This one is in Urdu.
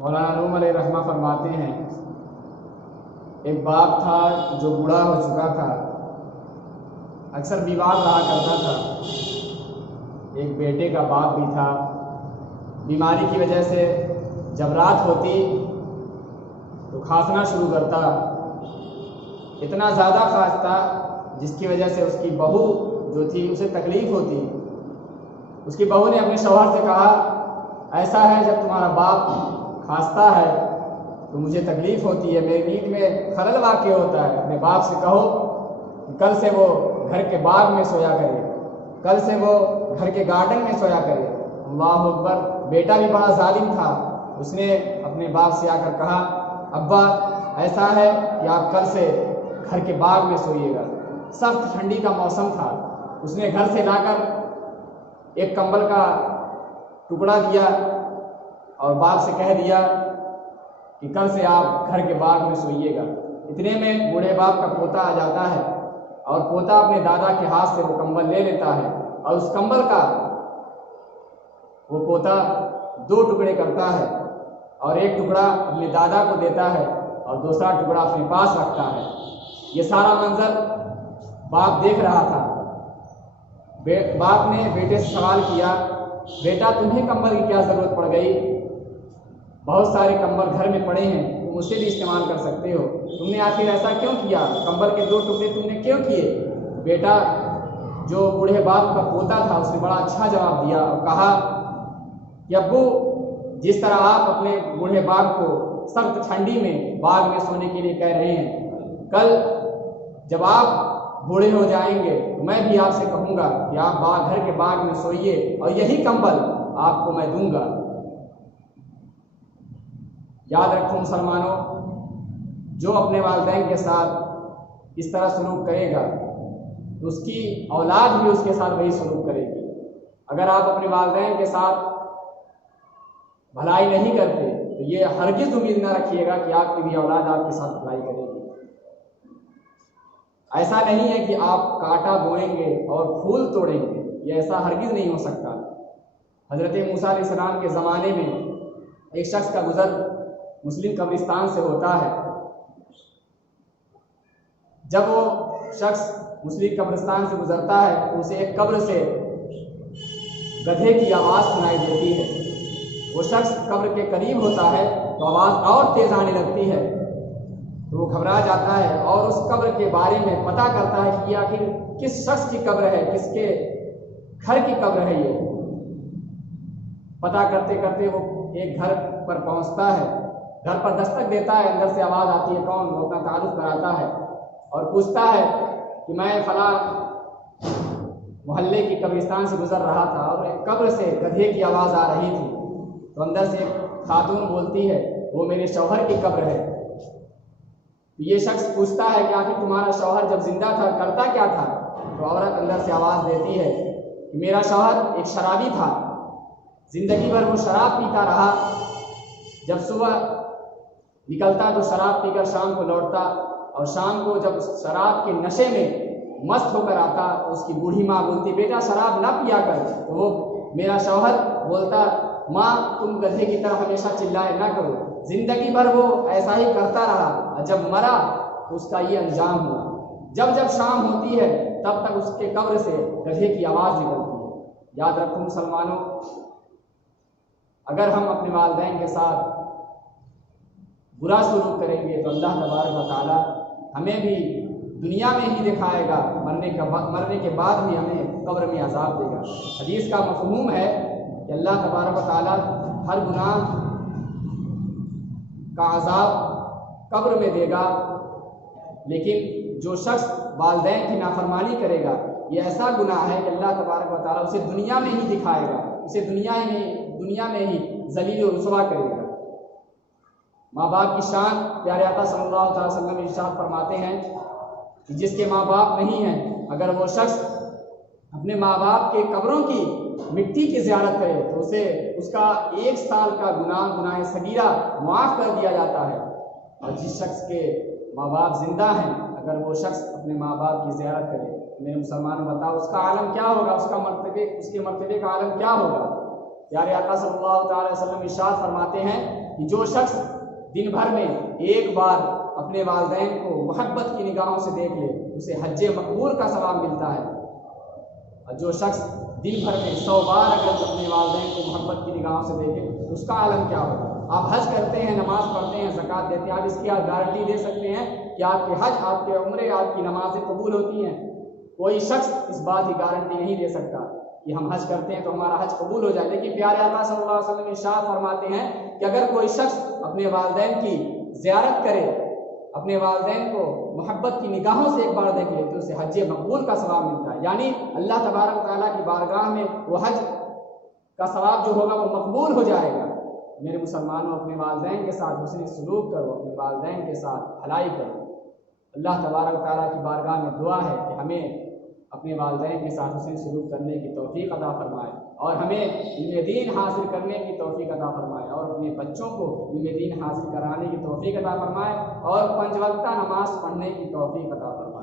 مولانا روم علیہ رحمہ فرماتے ہیں، ایک باپ تھا جو بوڑھا ہو چکا تھا، اکثر بیمار رہا کرتا تھا۔ ایک بیٹے کا باپ بھی تھا، بیماری کی وجہ سے جب رات ہوتی تو کھانسنا شروع کرتا، اتنا زیادہ کھانستا جس کی وجہ سے اس کی بہو جو تھی اسے تکلیف ہوتی۔ اس کی بہو نے اپنے شوہر سے کہا، ایسا ہے جب تمہارا باپ کھانستا ہے تو مجھے تکلیف ہوتی ہے، میری نیند میں خلل واقع ہوتا ہے، اپنے باپ سے کہو کہ کل سے وہ گھر کے باغ میں سویا کرے، کل سے وہ گھر کے گارڈن میں سویا کرے۔ اللہ اکبر! بیٹا بھی بڑا ظالم تھا، اس نے اپنے باپ سے آ کر کہا، ابا ایسا ہے کہ آپ کل سے گھر کے باغ میں سوئیے گا۔ سخت ٹھنڈی کا موسم تھا، اس نے گھر سے لا کر ایک کمبل کا ٹکڑا دیا اور باپ سے کہہ دیا کہ کل سے آپ گھر کے باغ میں سوئیے گا۔ اتنے میں بوڑھے باپ کا پوتا آ جاتا ہے اور پوتا اپنے دادا کے ہاتھ سے وہ کمبل لے لیتا ہے اور اس کمبل کا وہ پوتا دو ٹکڑے کرتا ہے اور ایک ٹکڑا اپنے دادا کو دیتا ہے اور دوسرا ٹکڑا اپنے پاس رکھتا ہے۔ یہ سارا منظر باپ دیکھ رہا تھا۔ باپ نے بیٹے سے سوال کیا، بیٹا تمہیں کمبل کی کیا ضرورت پڑ گئی؟ بہت سارے کمبل گھر میں پڑے ہیں، تم اسے بھی استعمال کر سکتے ہو، تم نے آخر ایسا کیوں کیا؟ کمبل کے دو ٹکڑے تم نے کیوں کیے؟ بیٹا جو بوڑھے باپ کا پوتا تھا اس نے بڑا اچھا جواب دیا اور کہا کہ ابو، جس طرح آپ اپنے بوڑھے باپ کو سخت ٹھنڈی میں باغ میں سونے کے لیے کہہ رہے ہیں، کل جب آپ بوڑھے ہو جائیں گے تو میں بھی آپ سے کہوں گا کہ آپ گھر کے باغ میں سوئیے اور یہی کمبل آپ کو میں دوں گا۔ یاد رکھو مسلمانوں، جو اپنے والدین کے ساتھ اس طرح سلوک کرے گا تو اس کی اولاد بھی اس کے ساتھ وہی سلوک کرے گی۔ اگر آپ اپنے والدین کے ساتھ بھلائی نہیں کرتے تو یہ ہرگز امید نہ رکھیے گا کہ آپ کی بھی اولاد آپ کے ساتھ بھلائی کرے گی۔ ایسا نہیں ہے کہ آپ کانٹا بوئیں گے اور پھول توڑیں گے، یہ ایسا ہرگز نہیں ہو سکتا۔ حضرت موسیٰ علیہ السلام کے زمانے میں ایک شخص کا گزر مسلم قبرستان سے ہوتا ہے۔ جب وہ شخص مسلم قبرستان سے گزرتا ہے تو اسے ایک قبر سے گدھے کی آواز سنائی دیتی ہے۔ وہ شخص قبر کے قریب ہوتا ہے تو آواز اور تیز آنے لگتی ہے تو وہ گھبرا جاتا ہے اور اس قبر کے بارے میں پتہ کرتا ہے کہ آخر کس شخص کی قبر ہے، کس کے گھر کی قبر ہے۔ یہ پتہ کرتے کرتے وہ ایک گھر پر پہنچتا ہے، گھر پر دستک دیتا ہے، اندر سے آواز آتی ہے، کون؟ وہ اپنا تعارف کراتا ہے اور پوچھتا ہے کہ میں فلاں محلے کی قبرستان سے گزر رہا تھا اور ایک قبر سے گدھے کی آواز آ رہی تھی۔ تو اندر سے ایک خاتون بولتی ہے، وہ میرے شوہر کی قبر ہے۔ یہ شخص پوچھتا ہے کہ آخر تمہارا شوہر جب زندہ تھا کرتا کیا تھا؟ تو عورت اندر سے آواز دیتی ہے کہ میرا شوہر ایک شرابی تھا، زندگی بھر وہ شراب پیتا رہا، جب صبح نکلتا تو شراب پی کر شام کو لوٹتا اور شام کو جب شراب کے نشے میں مست ہو کر آتا تو اس کی بوڑھی ماں بولتی، بیٹا شراب نہ پیا کر۔ تو وہ میرا شوہر بولتا، ماں تم گدھے کی طرح ہمیشہ چلائے نہ کرو۔ زندگی بھر وہ ایسا ہی کرتا رہا اور جب مرا تو اس کا یہ انجام ہوا۔ جب جب شام ہوتی ہے تب تک اس کے قبر سے گدھے کی آواز نکلتی ہے۔ یاد رکھو مسلمانوں، اگر ہم اپنے والدین کے ساتھ برا سلوک کریں گے تو اللہ تبارک و تعالی ہمیں بھی دنیا میں ہی دکھائے گا، مرنے کے بعد بھی ہمیں قبر میں عذاب دے گا۔ حدیث کا مفہوم ہے کہ اللہ تبارک و تعالی ہر گناہ کا عذاب قبر میں دے گا، لیکن جو شخص والدین کی نافرمانی کرے گا یہ ایسا گناہ ہے کہ اللہ تبارک و تعالیٰ اسے دنیا میں ہی دکھائے گا، اسے دنیا میں ہی ذلیل و رسوا کرے گا۔ ماں باپ کی شان پیارے آقا صلی اللہ علیہ وسلم ارشاد فرماتے ہیں کہ جس کے ماں باپ نہیں ہیں اگر وہ شخص اپنے ماں باپ کے قبروں کی مٹی کی زیارت کرے تو اسے اس کا 1 سال کا گناہ صغیرہ معاف کر دیا جاتا ہے، اور جس شخص کے ماں باپ زندہ ہیں اگر وہ شخص اپنے ماں باپ کی زیارت کرے، میرے مسلمانوں بتاؤ اس کا عالم کیا ہوگا، اس کے مرتبے کا عالم کیا ہوگا۔ پیارے آقا صلی اللہ تعالی وسلم ارشاد فرماتے ہیں کہ جو شخص دن بھر میں ایک بار اپنے والدین کو محبت کی نگاہوں سے دیکھ لے اسے حج مقبول کا ثواب ملتا ہے، اور جو شخص دن بھر میں 100 بار اگر اپنے والدین کو محبت کی نگاہوں سے دیکھے تو اس کا عالم کیا ہوگا۔ آپ حج کرتے ہیں، نماز پڑھتے ہیں، زکوٰۃ دیتے ہیں، آپ اس کی گارنٹی دے سکتے ہیں کہ آپ کے حج، آپ کے عمرے، آپ کی نمازیں قبول ہوتی ہیں؟ کوئی شخص اس بات کی گارنٹی نہیں دے سکتا کہ ہم حج کرتے ہیں تو ہمارا حج قبول ہو جائے۔ لیکن پیارے آقا صلی اللہ علیہ وسلم ارشاد فرماتے ہیں کہ اگر کوئی شخص اپنے والدین کی زیارت کرے، اپنے والدین کو محبت کی نگاہوں سے ایک بار دیکھ لے تو اسے حج مقبول کا ثواب ملتا ہے، یعنی اللہ تبارک و تعالیٰ کی بارگاہ میں وہ حج کا ثواب جو ہوگا وہ مقبول ہو جائے گا۔ میرے مسلمانوں، اپنے والدین کے ساتھ حسن سلوک کرو، اپنے والدین کے ساتھ بھلائی کرو۔ اللہ تبارک و تعالیٰ کی بارگاہ میں دعا ہے کہ ہمیں اپنے والدین کے ساتھ حسن سلوک کرنے کی توفیق عطا فرمائے، اور ہمیں علم دین حاصل کرنے کی توفیق عطا فرمائے، اور اپنے بچوں کو علم دین حاصل کرانے کی توفیق عطا فرمائے، اور 5 وقتہ نماز پڑھنے کی توفیق عطا فرمائے۔